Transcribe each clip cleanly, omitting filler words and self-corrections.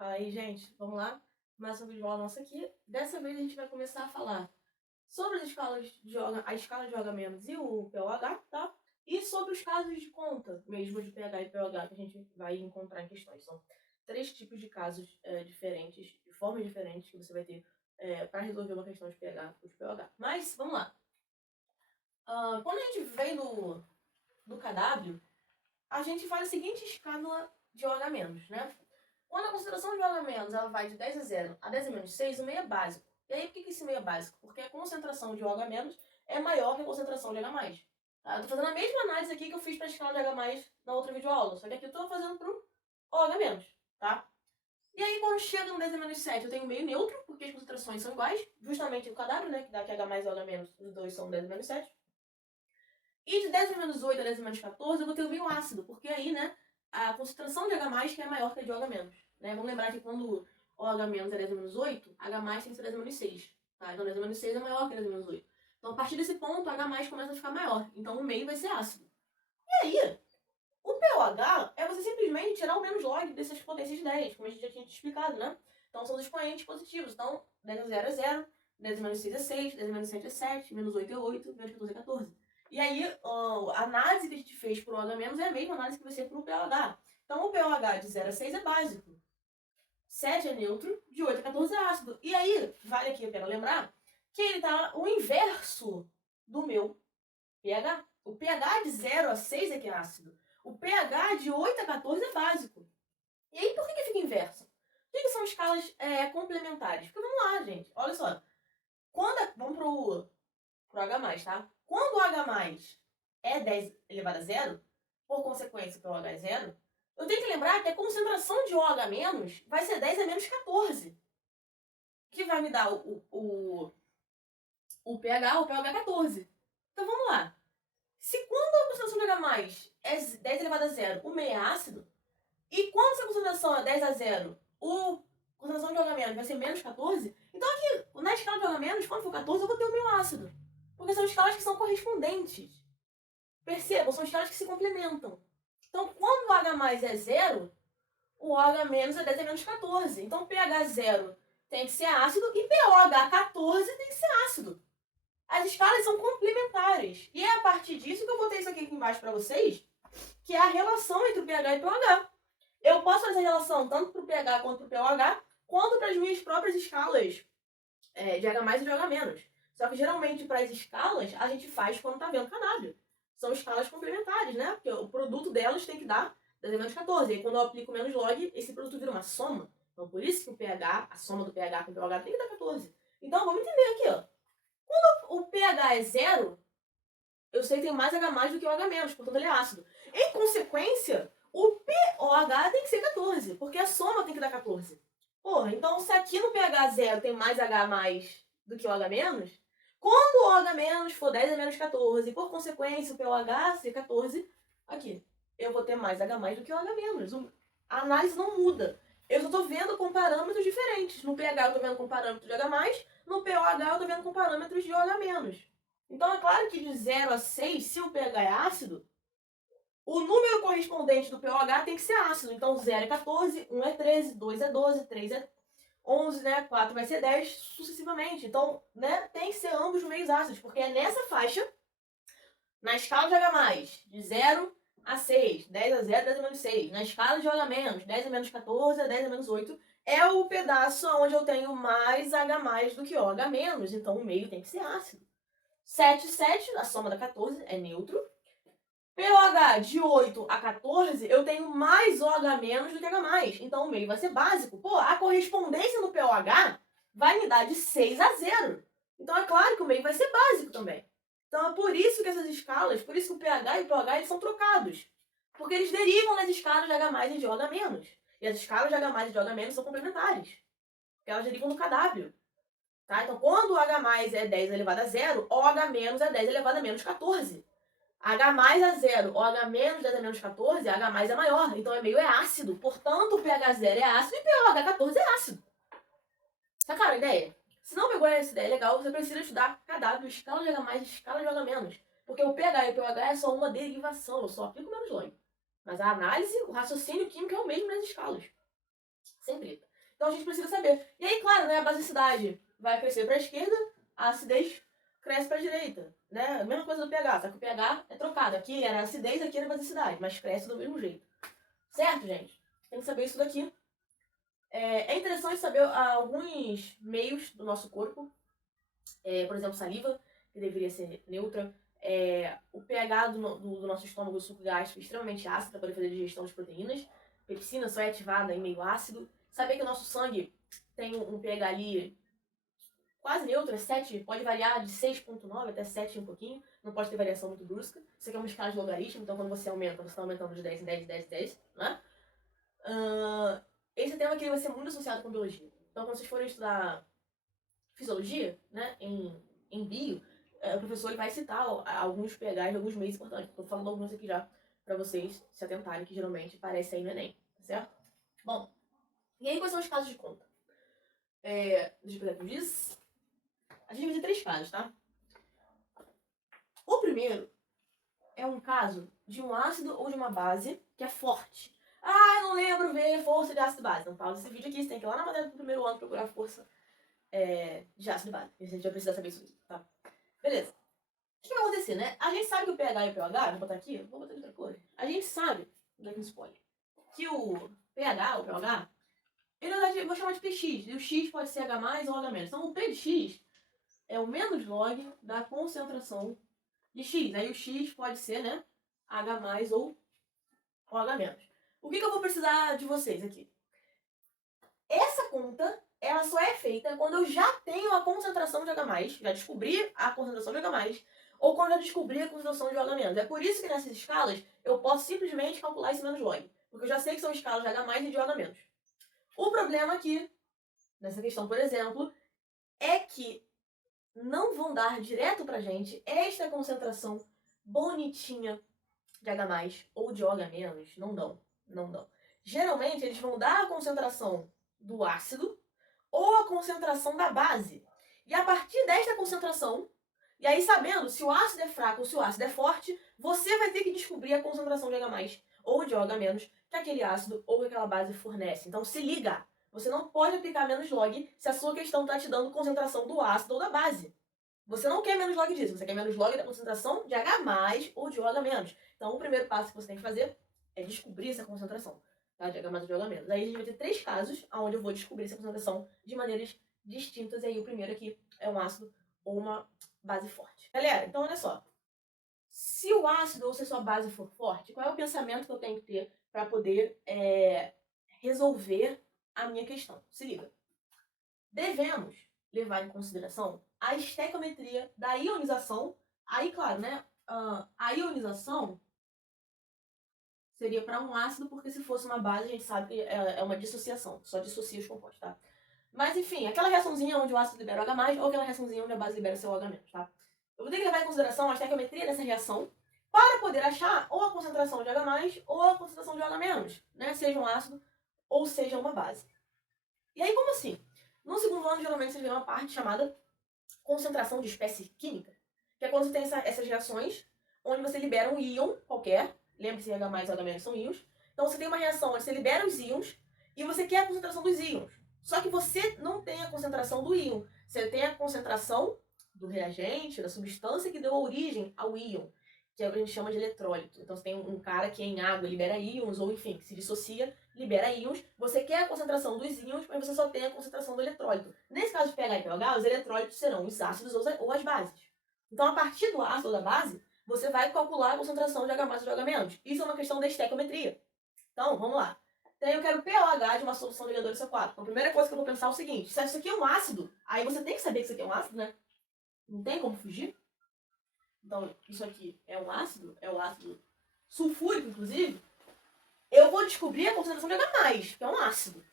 Fala aí, gente. Vamos lá. Mais um vídeo aula nosso aqui. Dessa vez a gente vai começar a falar sobre as escalas de OH, a escala de OH- e o pOH, tá? E sobre os casos de conta mesmo de pH e pOH que a gente vai encontrar em questões. São três tipos de casos diferentes, de formas diferentes que você vai ter para resolver uma questão de pH ou de pOH. Mas, vamos lá. Quando a gente vem do KW, a gente faz a seguinte escala de OH-, né? Quando a concentração de OH- ela vai de 10 a 0 a 10 a menos 6, o meio é básico. E aí, por que esse meio é básico? Porque a concentração de OH- é maior que a concentração de H+. Tá? Eu tô fazendo a mesma análise aqui que eu fiz para a escala de H+, na outra videoaula, só que aqui eu tô fazendo pro OH-, tá? E aí, quando chega no 10 a menos 7, eu tenho meio neutro, porque as concentrações são iguais, justamente o KW, né, que dá que H+ e OH-, os dois são 10 a menos 7. E de 10 a menos 8 a 10 a menos 14, eu vou ter o meio ácido, porque aí, né, a concentração de H+, que é maior que a de OH-. Né? Vamos lembrar que quando OH- é 10 a menos 8, H+ tem que ser 10 a menos 6. Tá? Então 10 a menos 6 é maior que 10 a menos 8. Então a partir desse ponto, H+ começa a ficar maior. Então o meio vai ser ácido. E aí, o pOH é você simplesmente tirar o menos log dessas potências de 10, como a gente já tinha te explicado, né? Então são os expoentes positivos. Então 10 a 0 é 0, 10 a menos 6 é 6, 10 a menos 7 é 7, menos 8 é 8, menos 14 é 14. E aí, a análise que a gente fez para o OH- é a mesma análise que vai ser para o pOH. Então, o pOH de 0 a 6 é básico. 7 é neutro, de 8 a 14 é ácido. E aí, vale aqui a pena lembrar que ele tá o inverso do meu pH. O pH de 0 a 6 é que é ácido. O pH de 8 a 14 é básico. E aí, por que fica inverso? Por que são escalas complementares? Porque vamos lá, gente. Olha só. Vamos pro H+, tá? Quando o H+ é 10 elevado a 0, por consequência o pOH é 0, eu tenho que lembrar que a concentração de OH- vai ser 10 a menos 14, que vai me dar o pH 14. Então vamos lá. Se quando a concentração de H+ é 10 elevado a 0, o meio é ácido, e quando essa concentração é 10 a 0, a concentração de OH- vai ser menos 14, então aqui, na escala de OH-, quando for 14, eu vou ter o meio ácido. Porque são escalas que são correspondentes. Percebam, são escalas que se complementam. Então, quando o H+ é 0, o OH- é 10 a menos 14. Então, pH 0 tem que ser ácido e pOH 14 tem que ser ácido. As escalas são complementares. E é a partir disso que eu botei isso aqui embaixo para vocês, que é a relação entre o pH e o pOH. Eu posso fazer a relação tanto para o pH quanto para o pOH, quanto para as minhas próprias escalas de H+ e de OH-. Só que geralmente para as escalas a gente faz quando está vendo KW. São escalas complementares, né? Porque o produto delas tem que dar 10 a menos 14. E aí quando eu aplico menos log, esse produto vira uma soma. Então por isso que o pH, a soma do pH com o pOH tem que dar 14. Então vamos entender aqui, ó. Quando o pH é 0, eu sei que tem mais H+ do que o OH-, portanto ele é ácido. Em consequência, o pOH tem que ser 14, porque a soma tem que dar 14. Porra, então se aqui no pH 0 tem mais H+ do que o OH-, quando o OH- for 10 a menos 14, por consequência o pOH ser 14, aqui, eu vou ter mais H+ do que o OH-. A análise não muda. Eu só estou vendo com parâmetros diferentes. No pH eu estou vendo com parâmetros de H+, no pOH eu estou vendo com parâmetros de OH-. Então é claro que de 0 a 6, se o pH é ácido, o número correspondente do pOH tem que ser ácido. Então 0 é 14, 1 é 13, 2 é 12, 3 é 11, né? 4 vai ser 10, sucessivamente. Então, né, tem que ser ambos meios ácidos, porque é nessa faixa, na escala de H+, de 0 a 6, 10 a 0, 10 a menos 6. Na escala de OH-, 10 a menos 14, 10 a menos 8, é o pedaço onde eu tenho mais H+ do que OH-, então o meio tem que ser ácido. 7, 7, a soma da 14 é neutro. pOH de 8 a 14, eu tenho mais OH- do que H+. Então o meio vai ser básico. Pô, a correspondência no pOH vai me dar de 6 a 0. Então é claro que o meio vai ser básico também. Então é por isso que essas escalas, por isso que o pH e o pOH eles são trocados. Porque eles derivam das escalas de H+ e de OH-. E as escalas de H+ e de OH- são complementares. Porque elas derivam do KW. Tá? Então, quando o H+ é 10 elevado a 0, OH- é 10 elevado a menos 14. H+ a 0, OH- 10 a menos 14, H+ é maior, então é meio é ácido. Portanto, o pH 0 é ácido e pOH 14 é ácido. Sacaram a ideia? Se não pegou essa ideia legal, você precisa estudar KW, escala de H+, escala de OH-. Porque o pH e o pOH é só uma derivação, eu só aplico menos log. Mas a análise, o raciocínio químico é o mesmo nas escalas. Sem treta. Então a gente precisa saber. E aí, claro, né, a basicidade vai crescer para a esquerda, a acidez cresce para a direita, né? A mesma coisa do pH, só que o pH é trocado. Aqui era acidez, aqui era basicidade, mas cresce do mesmo jeito. Certo, gente? Tem que saber isso daqui. É interessante saber alguns meios do nosso corpo. Por exemplo, saliva, que deveria ser neutra. O pH do nosso estômago, o suco gástrico, é extremamente ácido para poder fazer a digestão de proteínas. Pepsina só é ativada em meio ácido. Saber que o nosso sangue tem um pH ali quase neutro, 7, pode variar de 6,9 até 7 um pouquinho, não pode ter variação muito brusca. Isso aqui é uma escala de logaritmo, então quando você aumenta, você está aumentando de 10 em 10, 10, 10, né? Esse tema aqui vai ser muito associado com biologia. Então, quando vocês forem estudar fisiologia, né, em bio, o professor ele vai citar alguns pHs de alguns meios importantes. Estou falando alguns aqui já para vocês se atentarem, que geralmente aparece aí no Enem, tá certo? Bom, e aí quais são os casos de conta? Deixa eu pegar aqui o giz. A gente vai ter 3 casos, tá? O primeiro é um caso de um ácido ou de uma base que é forte. Eu não lembro ver força de ácido e base. Então pausa esse vídeo aqui, você tem que ir lá na matéria do primeiro ano procurar força de ácido e base. A gente vai precisar saber isso, tá? Beleza. O que vai acontecer, né? A gente sabe que o pH e o pH, vou botar aqui, vou botar de outra cor. A gente sabe, vou dar aqui um spoiler, que o pH, o pH, ele eu vou chamar de px, e o x pode ser H+, ou H-. Então o P de x é o menos log da concentração de x. Aí o x pode ser, né, H+, ou H-. O que eu vou precisar de vocês aqui? Essa conta, ela só é feita quando eu já tenho a concentração de H+, já descobri a concentração de H+, ou quando eu descobri a concentração de OH-. É por isso que nessas escalas eu posso simplesmente calcular esse menos log, porque eu já sei que são escalas de H+ e de OH-. O problema aqui, nessa questão, por exemplo, é que não vão dar direto pra gente esta concentração bonitinha de H+, ou de OH-, não dão. Geralmente eles vão dar a concentração do ácido ou a concentração da base. E a partir desta concentração, e aí sabendo se o ácido é fraco ou se o ácido é forte, você vai ter que descobrir a concentração de H+, ou de OH- que aquele ácido ou aquela base fornece. Então se liga, você não pode aplicar menos log se a sua questão está te dando concentração do ácido ou da base. Você não quer menos log disso, você quer menos log da concentração de H+, ou de OH-. Então o primeiro passo que você tem que fazer é descobrir essa concentração, tá? De H+ ou de OH-. Aí a gente vai ter 3 casos onde eu vou descobrir essa concentração de maneiras distintas. E aí o primeiro aqui é um ácido ou uma base forte. Galera, então olha só. Se o ácido ou se a sua base for forte, qual é o pensamento que eu tenho que ter para poder resolver a minha questão? Se liga. Devemos levar em consideração a estequiometria da ionização. Aí, claro, né? A ionização seria para um ácido, porque se fosse uma base, a gente sabe que é uma dissociação, só dissocia os compostos, tá? Mas enfim, aquela reaçãozinha onde o ácido libera o H+, ou aquela reaçãozinha onde a base libera seu OH-, tá? Eu vou ter que levar em consideração a estequiometria dessa reação para poder achar ou a concentração de H+, ou a concentração de OH-, né? Seja um ácido ou seja uma base. E aí, como assim? No segundo ano, geralmente, você vê uma parte chamada concentração de espécie química, que é quando você tem essas reações onde você libera um íon qualquer. Lembre-se, H+, e OH- são íons. Então você tem uma reação onde você libera os íons e você quer a concentração dos íons. Só que você não tem a concentração do íon. Você tem a concentração do reagente, da substância que deu origem ao íon, que a gente chama de eletrólito. Então você tem um cara que em água libera íons, ou enfim, que se dissocia, libera íons. Você quer a concentração dos íons, mas você só tem a concentração do eletrólito. Nesse caso de pH e pH, os eletrólitos serão os ácidos ou as bases. Então, a partir do ácido ou da base, você vai calcular a concentração de H+ ou de OH-. Isso é uma questão da estequiometria. Então, vamos lá. Então, eu quero pOH de uma solução de H2SO4. Então, a primeira coisa que eu vou pensar é o seguinte: se isso aqui é um ácido, aí você tem que saber que isso aqui é um ácido, né? Não tem como fugir. Então, isso aqui é um ácido, é o ácido sulfúrico, inclusive. Eu vou descobrir a concentração de H+, que é um ácido.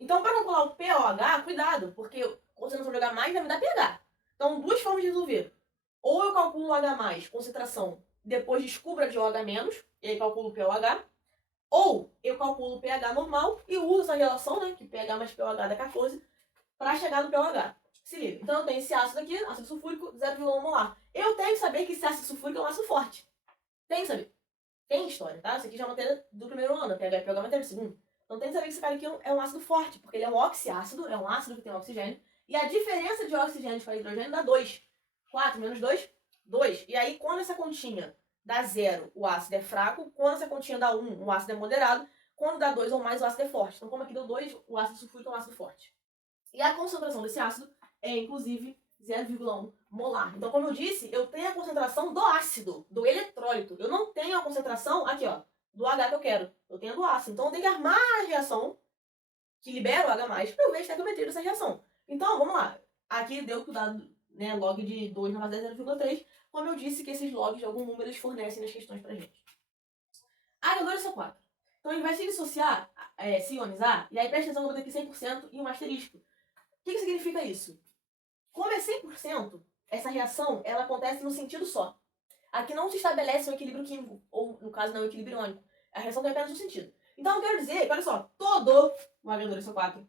Então, para calcular o pOH, cuidado, porque a concentração de H+ vai me dar pH. Então, 2 formas de resolver. Ou eu calculo o H+, concentração, depois descubro a de OH-, e aí calculo o pOH. Ou eu calculo o pH normal e uso essa relação, né, que pH mais pOH dá 14, para chegar no pOH. Se liga. Então eu tenho esse ácido aqui, ácido sulfúrico, 0,1 molar. Eu tenho que saber que esse ácido sulfúrico é um ácido forte. Tem que saber. Tem história, tá? Isso aqui já é uma matéria do primeiro ano, pH e pOH é matéria do segundo. Então tem que saber que esse cara aqui é um ácido forte, porque ele é um oxiácido, é um ácido que tem oxigênio, e a diferença de oxigênio para hidrogênio dá 2. 4 menos 2, 2. E aí, quando essa continha dá 0, o ácido é fraco. Quando essa continha dá 1, o ácido é moderado. Quando dá 2 ou mais, o ácido é forte. Então, como aqui deu 2, o ácido sulfúrico é um ácido forte. E a concentração desse ácido é, inclusive, 0,1 molar. Então, como eu disse, eu tenho a concentração do ácido, do eletrólito. Eu não tenho a concentração, aqui ó, do H que eu quero. Eu tenho a do ácido. Então, eu tenho que armar a reação que libera o H+, para eu ver a estequiometria dessa reação. Então, vamos lá. Aqui deu que o dado, né, log de 2 na base de 0,3. Como eu disse, que esses logs de algum número eles fornecem nas questões pra gente. H2SO4. Então, ao invés de dissociar, se ionizar, e aí presta atenção que eu vou ter aqui 100% e um asterisco. O que significa isso? Como é 100%, essa reação ela acontece no sentido só. Aqui não se estabelece um equilíbrio químico, ou no caso não um equilíbrio iônico. A reação tem apenas um sentido. Então, eu quero dizer que, olha só, todo o H2SO4,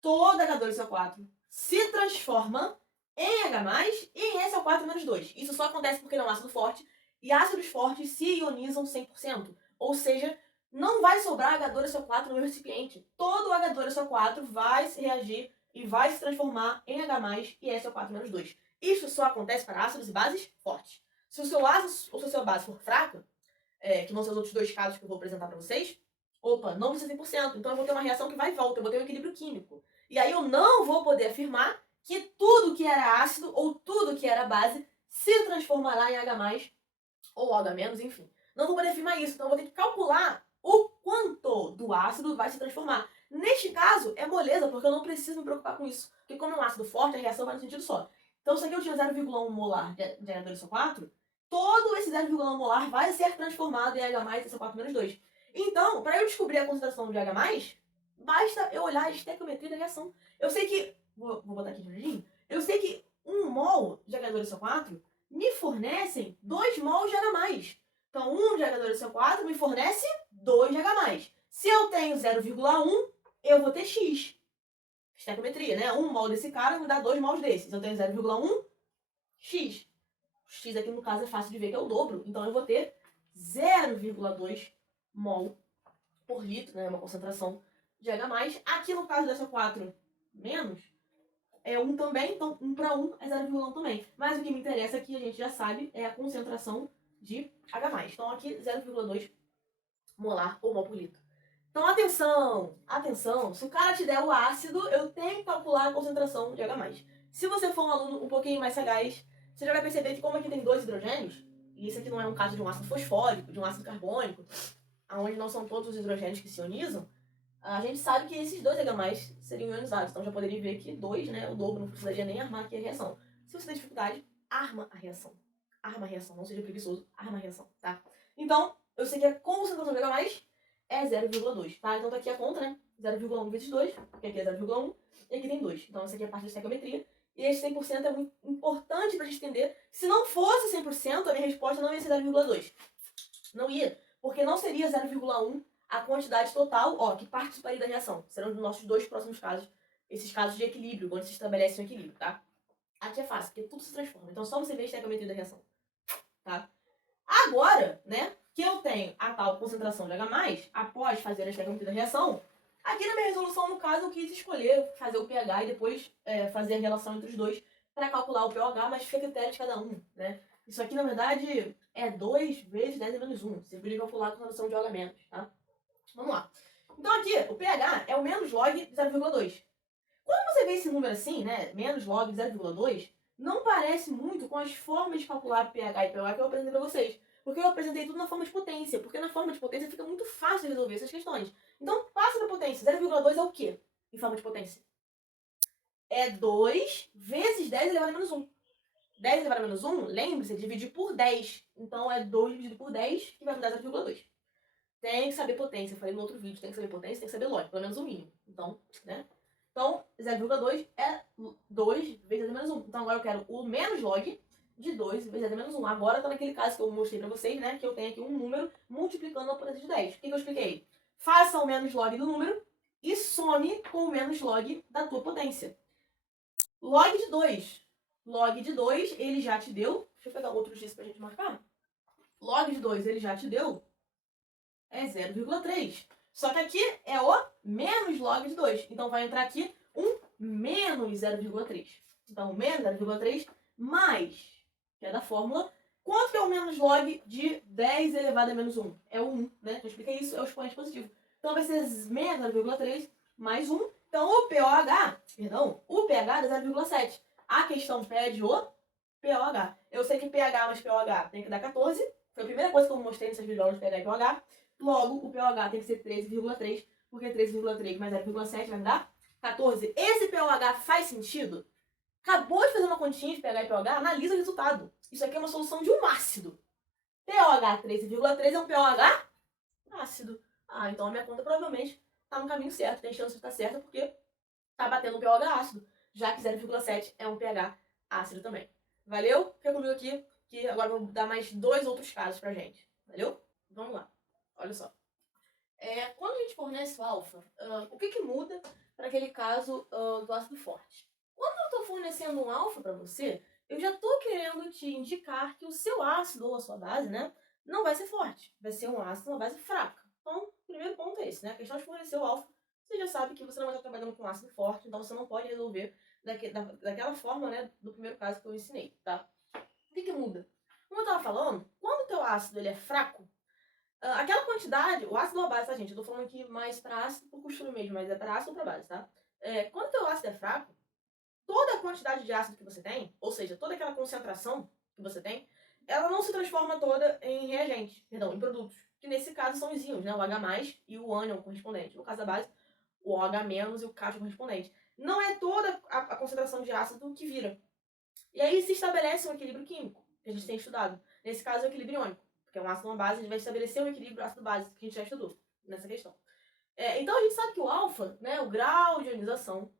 todo H2SO4 se transforma em H+, e em SO4-2. Isso só acontece porque ele é um ácido forte, e ácidos fortes se ionizam 100%. Ou seja, não vai sobrar H2SO4 no meu recipiente. Todo o H2SO4 vai se reagir e vai se transformar em H+, e SO4-2. Isso só acontece para ácidos e bases fortes. Se o seu ácido ou se a sua base for fraca, que vão ser os outros dois casos que eu vou apresentar para vocês, opa, não precisa 100%, então eu vou ter uma reação que vai e volta, eu vou ter um equilíbrio químico. E aí eu não vou poder afirmar que tudo que era ácido ou tudo que era base se transformará em H+, ou H-, enfim. Não vou poder afirmar isso, então eu vou ter que calcular o quanto do ácido vai se transformar. Neste caso, é moleza, porque eu não preciso me preocupar com isso. Porque como é um ácido forte, a reação vai no sentido só. Então se aqui eu tinha 0,1 molar de H2SO4, todo esse 0,1 molar vai ser transformado em H+, e SO4-2. Então, para eu descobrir a concentração de H+, basta eu olhar a estequiometria da reação. Eu sei que, vou botar aqui de verdinho, eu sei que 1 mol de H2SO4 me fornecem 2 mols de H+. Então, 1 de H2SO4 me fornece 2 de H+. Se eu tenho 0,1, eu vou ter X. Estequiometria, né? 1 mol desse cara me dá 2 mols desses. Eu tenho 0,1, X. X aqui no caso é fácil de ver que é o dobro. Então, eu vou ter 0,2 mol por litro, né? Uma concentração de H+. Aqui no caso dessa 4 menos, é 1 também, então 1 para 1 é 0,1 também. Mas o que me interessa aqui, a gente já sabe, é a concentração de H+. Então aqui 0,2 molar ou mol por litro. Então atenção, atenção, se o cara te der o ácido, eu tenho que calcular a concentração de H+. Se você for um aluno um pouquinho mais sagaz, você já vai perceber que como aqui tem 2 hidrogênios, e isso aqui não é um caso de um ácido fosfórico, de um ácido carbônico, onde não são todos os hidrogênios que se ionizam, a gente sabe que esses 2 H+ seriam ionizados. Então já poderia ver que 2, né, o dobro, não precisaria nem armar aqui a reação. Se você tem dificuldade, arma a reação. Arma a reação, não seja preguiçoso, arma a reação, tá? Então, eu sei que a concentração de H+ é 0,2, tá? Então tá aqui a conta, né? 0,1 vezes 2, porque aqui é 0,1 e aqui tem 2. Então essa aqui é a parte da estequiometria. E esse 100% é muito importante pra gente entender. Se não fosse 100%, a minha resposta não ia ser 0,2. Não ia, porque não seria 0,1 a quantidade total, ó, que participaria da reação. Serão os nossos 2 próximos casos, esses casos de equilíbrio, onde se estabelece um equilíbrio, tá? Aqui é fácil, porque tudo se transforma. Então, só você ver a estequiometria da reação, tá? Agora, né, que eu tenho a tal concentração de H+, após fazer a estequiometria da reação, aqui na minha resolução, no caso, eu quis escolher fazer o pH e depois fazer a relação entre os dois para calcular o pOH, mas fica a critério de cada um, né? Isso aqui, na verdade, é 2 vezes 10 a menos 1. Você poderia calcular a concentração de OH-, tá? Vamos lá. Então aqui, o pH é o menos log de 0,2. Quando você vê esse número assim, né, menos log de 0,2, não parece muito com as formas de calcular pH e pOH que eu apresentei para vocês. Porque eu apresentei tudo na forma de potência. Porque na forma de potência fica muito fácil de resolver essas questões. Então, passa para potência. 0,2 é o quê em forma de potência? É 2 vezes 10 elevado a menos 1. 10 elevado a menos 1, lembre-se, dividir por 10. Então, é 2 dividido por 10, que vai me dar 0,2. Tem que saber potência. Eu falei no outro vídeo, tem que saber potência, tem que saber log, pelo menos o mínimo. Então, né? Então, 0,2 é 2 vezes 10 a menos 1. Então, agora eu quero o menos log de 2 vezes 10 a menos 1. Agora tá naquele caso que eu mostrei pra vocês, né? Que eu tenho aqui um número multiplicando a potência de 10. O que eu expliquei? Faça o menos log do número e some com o menos log da tua potência. Log de 2. Log de 2, ele já te deu... Deixa eu pegar outro X pra gente marcar. Log de 2, ele já te deu... é 0,3. Só que aqui é o menos log de 2. Então vai entrar aqui um menos 0,3. Então, menos 0,3 mais, que é da fórmula, quanto que é o menos log de 10 elevado a menos 1? É o 1, né? Já expliquei isso, é o expoente positivo. Então vai ser menos 0,3 mais 1. Então o pH dá 0,7. A questão pede o pOH. Eu sei que pH mais pOH tem que dar 14. Foi a primeira coisa que eu mostrei nessas videoaulas de pH e pOH. Logo, o pOH tem que ser 13,3, porque 13,3 mais 0,7 vai me dar 14. Esse pOH faz sentido? Acabou de fazer uma continha de pH e pOH, analisa o resultado. Isso aqui é uma solução de um ácido. pOH 13,3 é um pOH ácido. Ah, então a minha conta provavelmente está no caminho certo, tem chance de estar certa, porque está batendo um pOH ácido, já que 0,7 é um pH ácido também. Valeu? Fica comigo aqui, que agora eu vou dar mais 2 outros casos pra gente. Valeu? Vamos lá. Olha só. Quando a gente fornece o alfa, o que muda para aquele caso do ácido forte? Quando eu estou fornecendo um alfa para você, eu já estou querendo te indicar que o seu ácido ou a sua base, né, não vai ser forte. Vai ser um ácido, uma base fraca. Então, o primeiro ponto é esse, né? A questão de fornecer o alfa, você já sabe que você não vai estar trabalhando com ácido forte, então você não pode resolver daquela forma, né, do primeiro caso que eu ensinei, tá? O que muda? Como eu estava falando, quando o teu ácido ele é fraco, aquela quantidade, o ácido ou a base, tá, gente? Eu tô falando aqui mais pra ácido por costume mesmo, mas é pra ácido ou pra base, tá? Quando o teu ácido é fraco, toda a quantidade de ácido que você tem, ou seja, toda aquela concentração que você tem, ela não se transforma toda em reagente, perdão, em produtos. Que nesse caso são os íons, né? O H+, e o ânion correspondente. No caso da base, o OH- e o cátion correspondente. Não é toda a concentração de ácido que vira. E aí se estabelece um equilíbrio químico, que a gente tem estudado. Nesse caso, é o equilíbrio iônico, porque é um ácido e uma base, a gente vai estabelecer um equilíbrio ácido-base, que a gente já estudou nessa questão. Então a gente sabe que o alfa, né, o grau de ionização,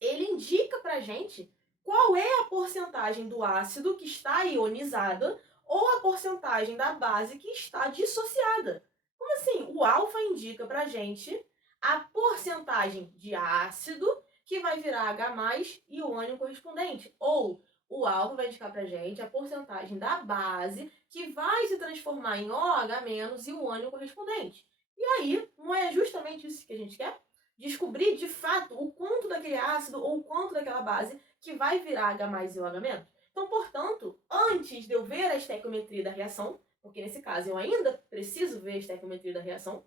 ele indica pra gente qual é a porcentagem do ácido que está ionizada ou a porcentagem da base que está dissociada. Como assim? O alfa indica pra gente a porcentagem de ácido que vai virar H+, e o ânion correspondente. Ou o alfa vai indicar pra gente a porcentagem da base que vai se transformar em OH- e o ânion correspondente. E aí, não é justamente isso que a gente quer? Descobrir de fato o quanto daquele ácido ou o quanto daquela base que vai virar H+ e OH-. Então, portanto, antes de eu ver a estequiometria da reação, porque nesse caso eu ainda preciso ver a estequiometria da reação,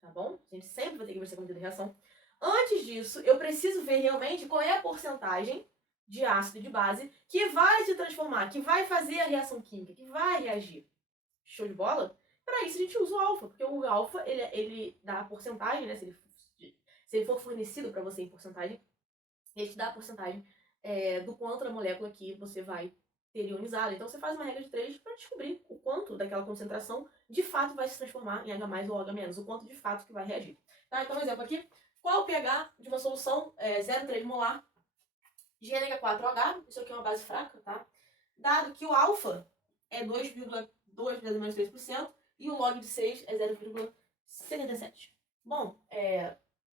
tá bom? A gente sempre vai ter que ver a estequiometria da reação. Antes disso, eu preciso ver realmente qual é a porcentagem de ácido e de base que vai se transformar, que vai fazer a reação química, que vai reagir. Show de bola? Para isso a gente usa o alfa, porque o alfa ele dá a porcentagem, né? Se ele for fornecido para você em porcentagem, ele te dá a porcentagem do quanto da molécula que você vai ter ionizado. Então você faz uma regra de 3 para descobrir o quanto daquela concentração de fato vai se transformar em H+ ou OH-, o quanto de fato que vai reagir. Tá? Então, um exemplo aqui. Qual é o pH de uma solução 0,3 molar GNH4OH? Isso aqui é uma base fraca, tá? Dado que o alfa é 2,2 vezes menos 3% e o log de 6 é 0,77. Bom,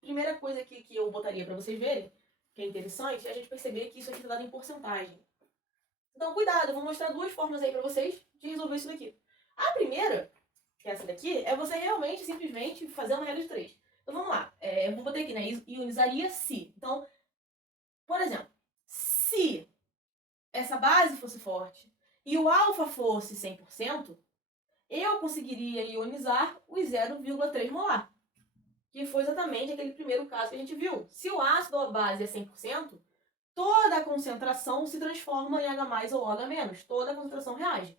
primeira coisa aqui que eu botaria para vocês verem, que é interessante, é a gente perceber que isso aqui está dado em porcentagem. Então, cuidado, eu vou mostrar 2 formas aí para vocês de resolver isso daqui. A primeira, que é essa daqui, é você realmente, simplesmente, fazer uma regra de 3. Então, vamos lá. Eu vou botar aqui, né? Ionizaria se. Então, por exemplo, se essa base fosse forte e o alfa fosse 100%, eu conseguiria ionizar os 0,3 molar. Que foi exatamente aquele primeiro caso que a gente viu. Se o ácido ou a base é 100%, toda a concentração se transforma em H+ ou OH-, toda a concentração reage.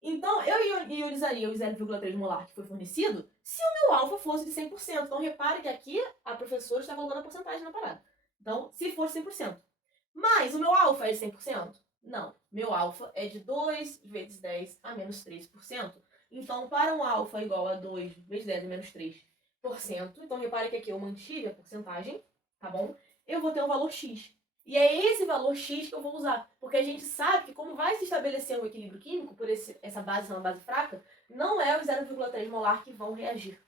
Então, eu ionizaria o 0,3 molar que foi fornecido se o meu alfa fosse de 100%. Então, repare que aqui a professora está colocando a porcentagem na parada. Então, se for 100%. Mas o meu alfa é de 100%? Não. Meu alfa é de 2 vezes 10 a menos 3%. Então, para um alfa igual a 2 vezes 10 a menos 3%, então repare que aqui eu mantive a porcentagem, tá bom? Eu vou ter um valor X. E é esse valor X que eu vou usar. Porque a gente sabe que como vai se estabelecer um equilíbrio químico, por essa base ser uma base fraca, não é os 0,3 molar que vão reagir.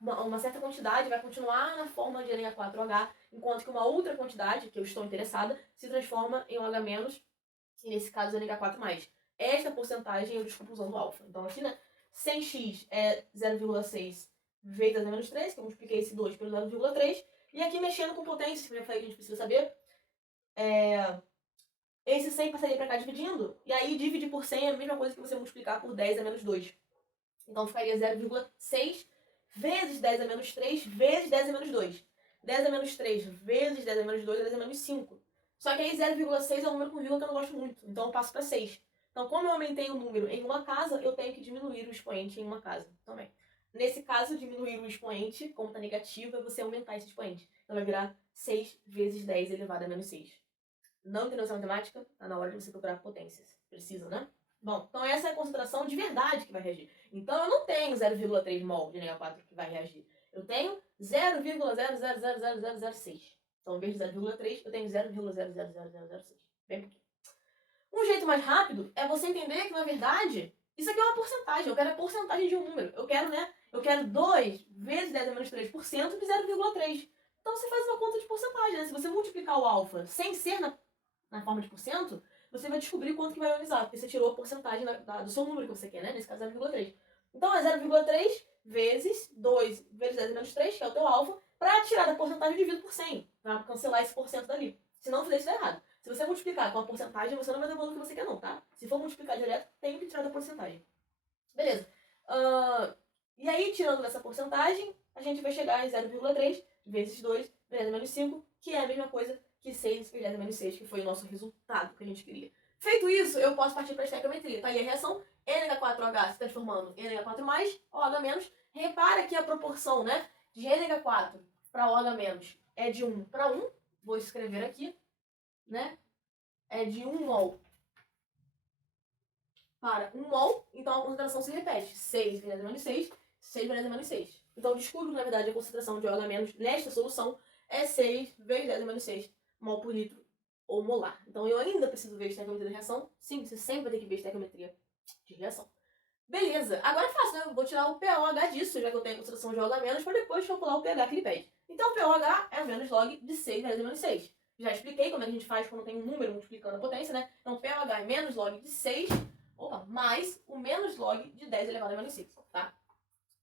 Uma certa quantidade vai continuar na forma de NH4OH, enquanto que uma outra quantidade, que eu estou interessada, se transforma em OH-, e nesse caso NH4+. Esta porcentagem eu desculpo usando alfa. Então aqui, né, 100x é 0,6 vezes 10 a menos 3, que eu multipliquei esse 2 pelo 0,3. E aqui mexendo com potência, que eu já falei que a gente precisa saber, esse 100 passaria para cá dividindo, e aí dividir por 100 é a mesma coisa que você multiplicar por 10 a menos 2. Então ficaria 0,6 vezes 10 a menos 3 vezes 10 a menos 2. 10 a menos 3 vezes 10 a menos 2 é 10 a menos 5. Só que aí 0,6 é um número com vírgula que eu não gosto muito, então eu passo para 6. Então, como eu aumentei o número em uma casa, eu tenho que diminuir o expoente em uma casa também. Nesse caso, diminuir o expoente, como está negativo, é você aumentar esse expoente. Então vai virar 6 vezes 10 elevado a menos 6. Não entendeu essa matemática? Está na hora de você procurar potências. Precisa, né? Bom, então essa é a concentração de verdade que vai reagir. Então eu não tenho 0,3 mol de NH4 que vai reagir. Eu tenho 0,000006. Então, em vez de 0,3, eu tenho 0,00006. Bem pouquinho. Um jeito mais rápido é você entender que, na verdade, isso aqui é uma porcentagem. Eu quero a porcentagem de um número. Eu quero, né? Eu quero 2 vezes 10 a menos 3% de 0,3. Então você faz uma conta de porcentagem, né? Se você multiplicar o alfa sem ser na forma de porcento, você vai descobrir quanto que vai ionizar, porque você tirou a porcentagem do seu número que você quer, né? Nesse caso, 0,3. Então, é 0,3 vezes 2 vezes 10 menos 3, que é o teu alfa, para tirar da porcentagem eu divido por 100, para cancelar esse porcento dali. Se não fizer isso, dá errado. Se você multiplicar com a porcentagem, você não vai ter o valor que você quer não, tá? Se for multiplicar direto, tem que tirar da porcentagem. Beleza. E aí, tirando dessa porcentagem, a gente vai chegar em 0,3 vezes 2 vezes 10 menos 5, que é a mesma coisa que 6 vezes 10 menos 6, que foi o nosso resultado que a gente queria. Feito isso, eu posso partir para a estequiometria. Tá aí a reação, NH4OH se transformando em NH4+, OH-. Repara que a proporção, né, de NH4 para OH- é de 1 para 1. Vou escrever aqui, né? É de 1 mol para 1 mol, então a concentração se repete. 6 vezes 10 menos 6, 6 vezes 10 menos 6. Então descubro que, na verdade, a concentração de OH- nesta solução é 6 vezes 10 menos 6 mol por litro ou molar. Então eu ainda preciso ver a estequiometria de reação. Sim, você sempre vai ter que ver a estequiometria de reação. Beleza, agora é fácil, né? Eu vou tirar o pOH disso, já que eu tenho a concentração de OH-, para depois calcular o pH que ele pede. Então o pOH é menos log de 6 vezes menos 6. Já expliquei como é que a gente faz quando tem um número multiplicando a potência, né? Então pOH é menos log de 6, mais o menos log de 10 elevado a menos 5, tá?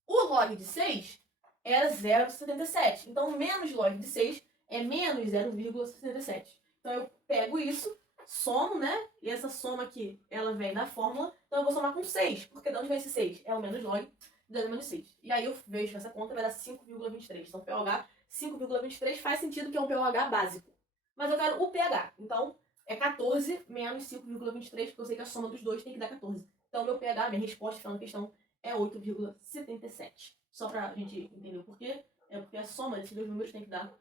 O log de 6 era 0,77. Então o menos log de 6 é menos 0,77. Então eu pego isso, somo, né? E essa soma aqui, ela vem da fórmula. Então eu vou somar com 6. Porque de onde vem esse 6? É o menos log de 10 a menos 6. E aí eu vejo essa conta, vai dar 5,23. Então pH 5,23 faz sentido que é um pH básico. Mas eu quero o pH. Então é 14 menos 5,23, porque eu sei que a soma dos dois tem que dar 14. Então meu pH, minha resposta final da questão, é 8,77. Só pra gente entender o porquê. É porque a soma desses dois números tem que dar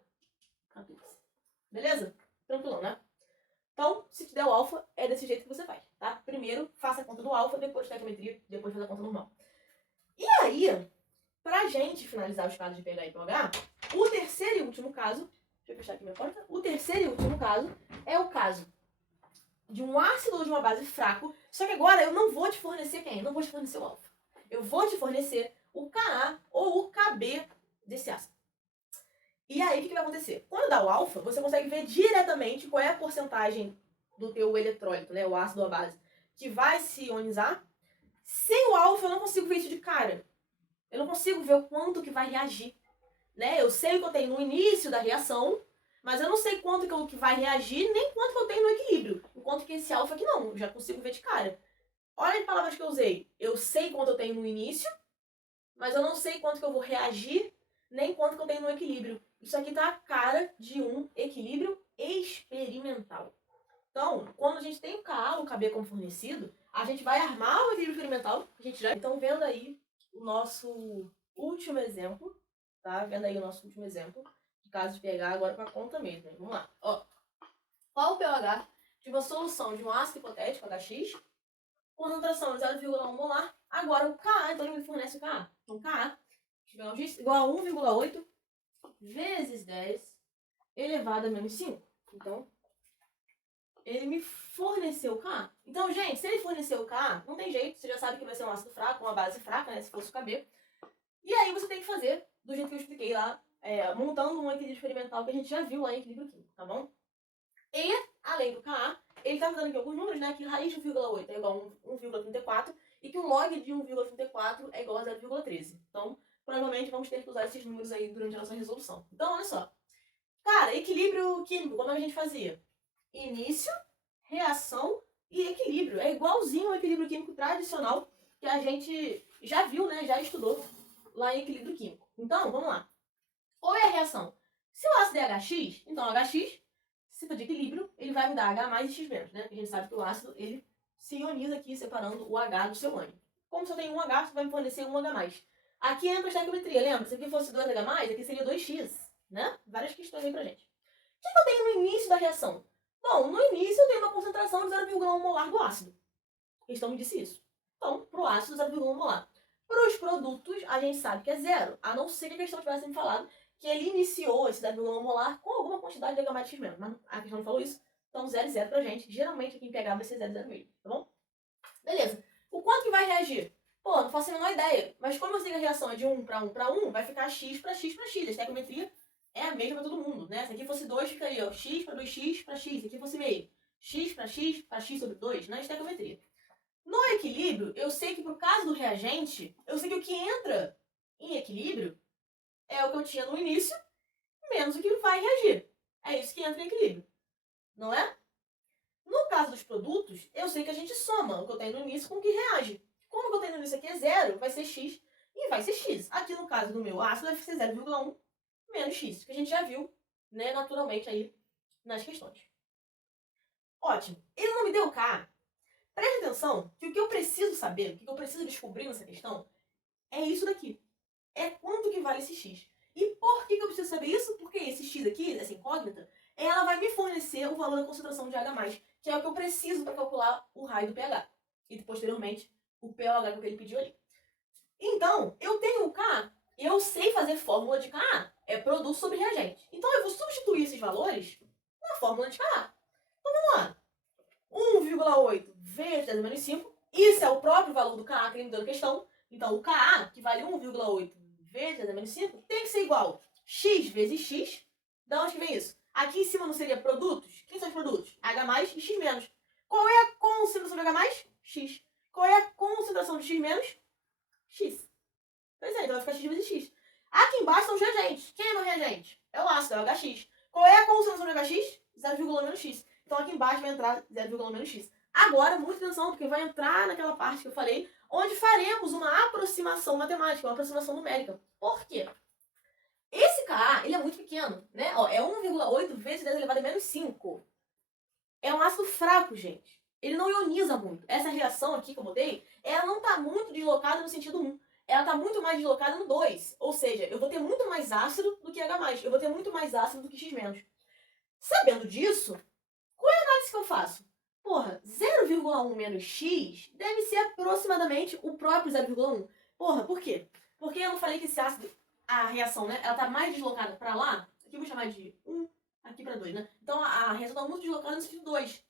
14. Beleza? Tranquilão, né? Então, se te der o alfa, é desse jeito que você faz, tá? Primeiro, faça a conta do alfa, depois estequiometria, depois faz a conta normal. E aí, pra gente finalizar os casos de pH e pOH, o terceiro e último caso, deixa eu fechar aqui minha porta, o terceiro e último caso é o caso de um ácido ou de uma base fraco, só que agora eu não vou te fornecer quem? Eu não vou te fornecer o alfa. Eu vou te fornecer o Ka ou o Kb desse ácido. E aí, o que vai acontecer? Quando dá o alfa, você consegue ver diretamente qual é a porcentagem do teu eletrólito, né, o ácido ou a base, que vai se ionizar. Sem o alfa, eu não consigo ver isso de cara. Eu não consigo ver o quanto que vai reagir. Né? Eu sei o que eu tenho no início da reação, mas eu não sei quanto que vai reagir, nem quanto que eu tenho no equilíbrio. Enquanto que esse alfa aqui não, eu já consigo ver de cara. Olha as palavras que eu usei. Eu sei quanto eu tenho no início, mas eu não sei quanto que eu vou reagir, nem quanto que eu tenho no equilíbrio. Isso aqui tá a cara de um equilíbrio experimental. Então, quando a gente tem o Ka, o Kb como fornecido, a gente vai armar o equilíbrio experimental. A gente já... Então, vendo aí o nosso último exemplo, tá? Vendo aí o nosso último exemplo, de caso de pH agora com a conta mesmo. Vamos lá. Ó, qual o pH de uma solução de um ácido hipotético, HX, concentração de 0,1 molar, agora o Ka, então ele me fornece o Ka. Então, Ka igual a 1,8 vezes 10 elevado a menos 5. Então, ele me forneceu o Ka. Então, gente, se ele forneceu o Ka, não tem jeito, você já sabe que vai ser um ácido fraco, uma base fraca, né, se fosse o Kb. E aí você tem que fazer do jeito que eu expliquei lá, montando um equilíbrio experimental que a gente já viu lá em equilíbrio químico, tá bom? E, além do Ka, ele tá me dando aqui alguns números, né, que raiz de 1,8 é igual a 1,34 e que o log de 1,34 é igual a 0,13. Então, provavelmente vamos ter que usar esses números aí durante a nossa resolução. Então, olha só. Cara, equilíbrio químico, como a gente fazia? Início, reação e equilíbrio. É igualzinho ao equilíbrio químico tradicional que a gente já viu, né? Já estudou lá em equilíbrio químico. Então, vamos lá. Qual é a reação? Se o ácido é HX, então HX, se for de equilíbrio, ele vai me dar H mais e X menos, né? Porque a gente sabe que o ácido, ele se ioniza aqui, separando o H do seu ânion. Como só tem um H, você vai me fornecer um H mais. Aqui entra a estequiometria, lembra? Se aqui fosse 2H mais, aqui seria 2X, né? Várias questões aí pra gente. O que eu tenho no início da reação? Bom, no início eu tenho uma concentração de 0,1 molar do ácido. A questão me disse isso. Então, pro ácido, 0,1 molar. Para os produtos, a gente sabe que é zero, a não ser que a questão tivesse me falado que ele iniciou esse 0,1 molar com alguma quantidade de H mais X menos. Mas a questão não falou isso. Então, 0 e 0 pra gente. Geralmente, aqui em pH vai ser 0 e 0 mesmo, tá bom? Beleza. O quanto que vai reagir? Pô, não faço a menor ideia. Mas como eu sei que a reação é de 1 para 1 para 1, vai ficar X para X para X. A estequiometria é a mesma para todo mundo, né? Se aqui fosse 2, ficaria ó, X para 2X para X. Se aqui fosse meio, X para X sobre 2, na estequiometria. No equilíbrio, eu sei que pro caso do reagente, eu sei que o que entra em equilíbrio é o que eu tinha no início, menos o que vai reagir. É isso que entra em equilíbrio, não é? No caso dos produtos, eu sei que a gente soma o que eu tenho no início com o que reage. Como o que eu tenho no início aqui é zero, vai ser x e vai ser x. Aqui no caso do meu ácido vai ser 0,1 menos x, que a gente já viu, né, naturalmente aí nas questões. Ótimo. Ele não me deu K. Preste atenção que o que eu preciso saber, o que eu preciso descobrir nessa questão, é isso daqui. É quanto que vale esse x. E por que eu preciso saber isso? Porque esse x aqui, essa incógnita, ela vai me fornecer o valor da concentração de H+, que é o que eu preciso para calcular o raio do pH. E posteriormente, o pH que ele pediu ali. Então, eu tenho o K, eu sei fazer fórmula de Ka, é produto sobre reagente. Então, eu vou substituir esses valores na fórmula de Ka. Então, vamos lá. 1,8 vezes 10 menos 5. Isso é o próprio valor do Ka que ele me deu na questão. Então, o Ka, que vale 1,8 vezes 10 menos 5, tem que ser igual x vezes x. Da onde que vem isso? Aqui em cima não seria produtos? Quem são os produtos? H mais e x menos. Qual é a concentração de H mais? X. Qual é a concentração de x menos? X. Pois é, então vai ficar x vezes x. Aqui embaixo são os reagentes. Quem é meu reagente? É o ácido, é o HX. Qual é a concentração de HX? 0,1 menos x. Então aqui embaixo vai entrar 0,1 menos x. Agora, muita atenção, porque vai entrar naquela parte que eu falei, onde faremos uma aproximação matemática, uma aproximação numérica. Por quê? Esse Ka, ele é muito pequeno, né? Ó, é 1,8 vezes 10 elevado a menos 5. É um ácido fraco, gente. Ele não ioniza muito. Essa reação aqui que eu botei, ela não está muito deslocada no sentido 1. Ela está muito mais deslocada no 2. Ou seja, eu vou ter muito mais ácido do que H+. Eu vou ter muito mais ácido do que X-. Sabendo disso, qual é a análise que eu faço? Porra, 0,1 menos x deve ser aproximadamente o próprio 0,1. Porra, por quê? Porque eu não falei que esse ácido, a reação, né, ela tá mais deslocada para lá. Aqui eu vou chamar de 1, aqui para 2, né? Então a reação tá muito deslocada no sentido 2.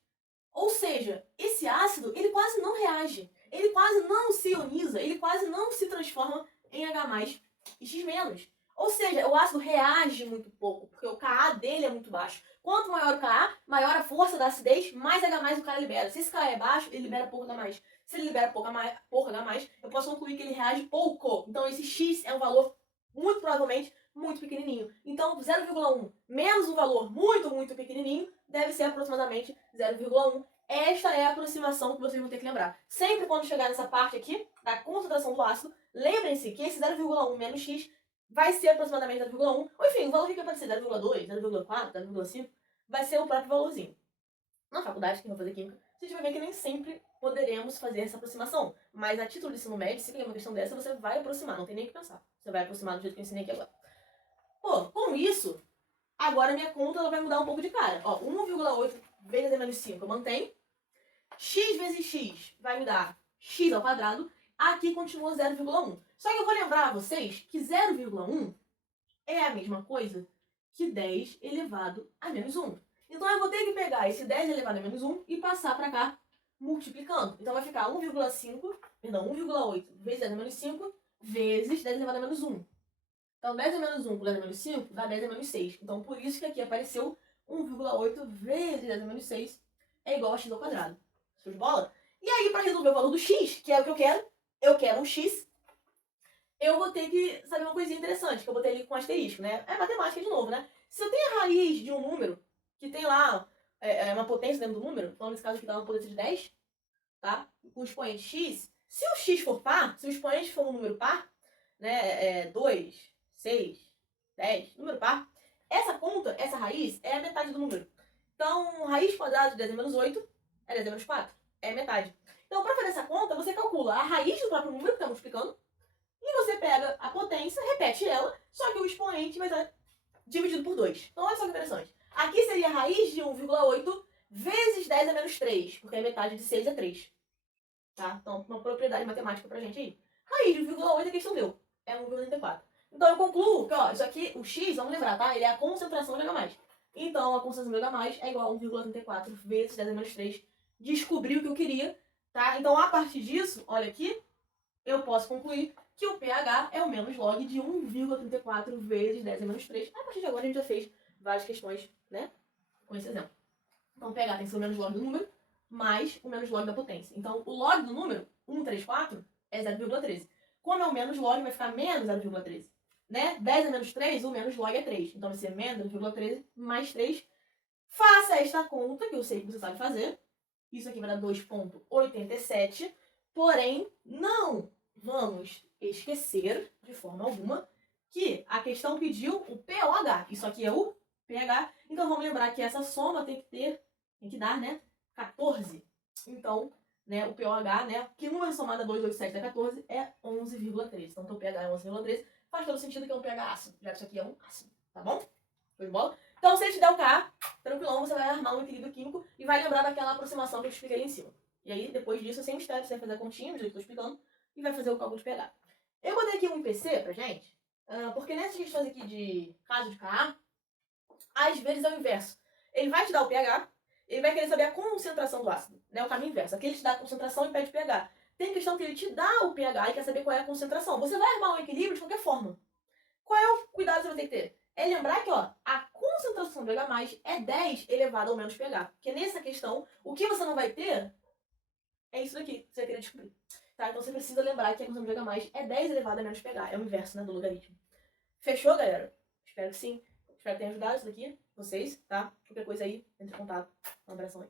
Ou seja, esse ácido, ele quase não reage. Ele quase não se ioniza, ele quase não se transforma em H+, e X-. Ou seja, o ácido reage muito pouco, porque o Ka dele é muito baixo. Quanto maior o Ka, maior a força da acidez, mais H+ o cara libera. Se esse Ka é baixo, ele libera pouco H+. Se ele libera pouco H+, eu posso concluir que ele reage pouco. Então esse X é um valor, muito provavelmente, muito pequenininho. Então 0,1 menos um valor muito, muito pequenininho deve ser aproximadamente 0,1. Esta é a aproximação que vocês vão ter que lembrar. Sempre quando chegar nessa parte aqui, da concentração do ácido, lembrem-se que esse 0,1 menos x vai ser aproximadamente 0,1. Ou enfim, o valor que vai aparecer, 0,2, 0,4, 0,5, vai ser o próprio valorzinho. Na faculdade, que eu vou fazer química, a gente vai ver que nem sempre poderemos fazer essa aproximação. Mas a título de ensino médio, se tem uma questão dessa, você vai aproximar, não tem nem o que pensar. Você vai aproximar do jeito que eu ensinei aqui agora. Pô, com isso, agora a minha conta ela vai mudar um pouco de cara. Ó, 1,8 vezes 10 menos 5 eu mantenho. X vezes x vai me dar x ao quadrado. Aqui continua 0,1. Só que eu vou lembrar a vocês que 0,1 é a mesma coisa que 10 elevado a menos 1. Então eu vou ter que pegar esse 10 elevado a menos 1 e passar para cá multiplicando. Então vai ficar 1,8 vezes 10 a menos 5 vezes 10 elevado a menos 1. Então 10 a menos 1 por 10 a menos 5 dá 10 a menos 6. Então por isso que aqui apareceu 1,8 vezes 10 a menos 6 é igual a x ao quadrado. Show de bola? E aí, para resolver o valor do x, que é o que eu quero um x, eu vou ter que saber uma coisinha interessante, que eu botei ali com asterisco, né? É matemática de novo, né? Se eu tenho a raiz de um número, que tem lá uma potência dentro do número, então nesse caso aqui dá uma potência de 10, tá? Com o expoente x, se o x for par, se o expoente for um número par, né, 2, 6, 10, número par, essa conta, essa raiz, é a metade do número. Então, raiz quadrada de 10 menos 8 é 10 menos 4, é a metade. Então, para fazer essa conta, você calcula a raiz do próprio número que está multiplicando, e você pega a potência, repete ela, só que o expoente vai estar dividido por 2. Então, olha só que interessante. Aqui seria a raiz de 1,8 vezes 10 a menos 3, porque a metade de 6 é 3. Tá? Então, uma propriedade matemática pra gente aí. Raiz de 1,8 é questão deu. É 1,34. Então, eu concluo que, ó, isso aqui, o x, vamos lembrar, tá? Ele é a concentração de H+. Então, a concentração de H+, é igual a 1,34 vezes 10 a menos 3. Descobri o que eu queria, tá? Então, a partir disso, olha aqui, eu posso concluir que o pH é o menos log de 1,34 vezes 10 a menos 3. A partir de agora, a gente já fez várias questões, né? Com esse exemplo. Então, o pH tem que ser o menos log do número mais o menos log da potência. Então, o log do número, 134, é 0,13. Como é o menos log, vai ficar menos 0,13. Né? 10 a menos 3, o menos log é 3. Então, vai ser menos 0,13 mais 3. Faça esta conta, que eu sei que você sabe fazer. Isso aqui vai dar 2,87. Porém, não vamos esquecer, de forma alguma, que a questão pediu o pOH. Isso aqui é o pH. Então, vamos lembrar que essa soma tem que dar, né? 14. Então, né, o pOH, né? Que número somado a 287 dá 14 é 11,13. Então, o pH é 11,13. Faz todo sentido que é um pH ácido, já que isso aqui é um ácido, tá bom? Foi de bola? Então, se ele te der o K, tranquilão, você vai armar um equilíbrio químico e vai lembrar daquela aproximação que eu expliquei ali em cima. E aí, depois disso, sem mistério, você vai fazer a continha, do jeito que eu tô explicando, e vai fazer o cálculo de pH. Eu botei aqui um IPC pra gente, porque nessas questões aqui de caso de Ka, às vezes é o inverso. Ele vai te dar o pH, ele vai querer saber a concentração do ácido, né? O caminho inverso. Aqui ele te dá a concentração e pede pH. Tem questão que ele te dá o pH e quer saber qual é a concentração. Você vai armar um equilíbrio de qualquer forma. Qual é o cuidado que você vai ter que ter? É lembrar que, ó, a concentração de H+, é 10 elevado ao menos pH. Porque nessa questão, o que você não vai ter é isso daqui que você vai querer descobrir. Tá? Então você precisa lembrar que a concentração de H+, é 10 elevado a menos pH. É o inverso, né, do logaritmo. Fechou, galera? Espero que sim. Espero que tenha ajudado isso daqui, vocês, tá? Qualquer coisa aí, entre em contato. Um abração aí.